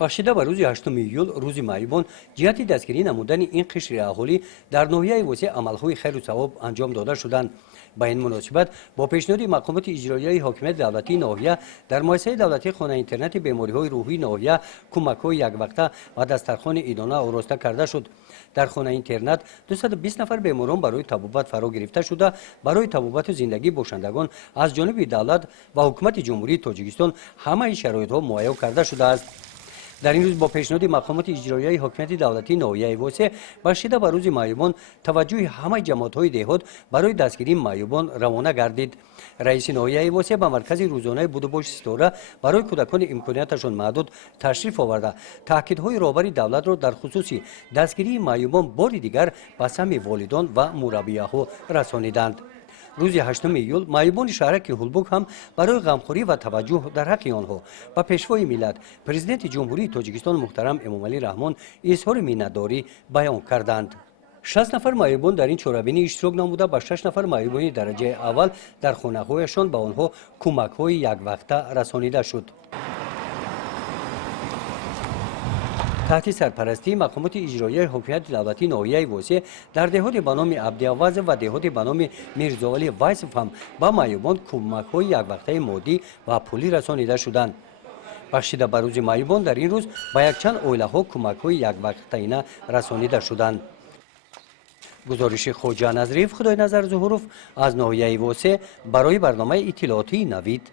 бахшида ба рӯзи 8 июл рӯзи маъюбон ҷиҳати дастгирӣ намудани ин қишри аҳолӣ дар ноҳияи восеъ амалҳои хайру савоб анҷом дода шуданд. ба ин муносибат бо пешниҳоди мақомоти иҷроияи ҳокимияти давлатии ноҳия дар муассисаи давлатии хонаи интернати бемориҳои рӯҳии ноҳия кӯмакҳои яквақта ва дастархони идона ороста карда шуд. дар хонаи интернат 220 нафар беморон барои табобат фаро гирифта шуда барои табобату зиндагии бошандагон аз ҷониби давлат ва ҳукумати ҷумҳурии тоҷикистон ҳамаи шароитҳо муайё карда шудааст. дар ин рӯз бо пешниҳоди мақомоти иҷроияи ҳокимияти давлатии ноҳияи восеъ бахшида ба рӯзи маъюбон таваҷҷӯҳи ҳамаи ҷамоатҳои деҳот барои дастгирии маъюбон равона гардид. раиси ноҳияи восеъ ба маркази рӯзонаи будубоши ситора барои кӯдакони имконияташон маҳдуд ташриф оварда таъкидҳои роҳбари давлатро дар хусуси дастгирии маъюбон бори дигар ба самъи волидон ва мураббияҳо расониданд. рӯзи 8 июл маъюбони шаҳраки ҳулбуг ҳам барои ғамхорӣ ва таваҷҷӯҳ дар ҳаққи онҳо ба пешвои миллат президенти ҷумҳурии тоҷикистон муҳтарам эмомалӣ раҳмон изҳори миннатдорӣ баён карданд. 60 нафар маъюбон дар ин чорабинӣ иштирок намуда ба 6 нафар маъюбони дараҷаи аввал дар хонаҳояшон ба онҳо кӯмакҳои яквақта расонида шуд. таҳти сарпарастии мақомоти иҷроияи ҳокимияти давлатии ноҳияи восеъ дар деҳоте ба номи абдиавазов ва деҳоте ба номи мирзоалӣ вайсов ҳам ба маъюбон кӯмакҳои яквақтаи моддӣ ва пулӣ расонида шуданд. бахшида ба рӯзи маъюбон дар ин рӯз ба якчанд оилаҳо кӯмакҳои яквақтаина расонида шуданд. гузориши хоҷа назриев, худойназар зуҳуров аз ноҳияи восеъ барои барномаи иттилоотии Навид.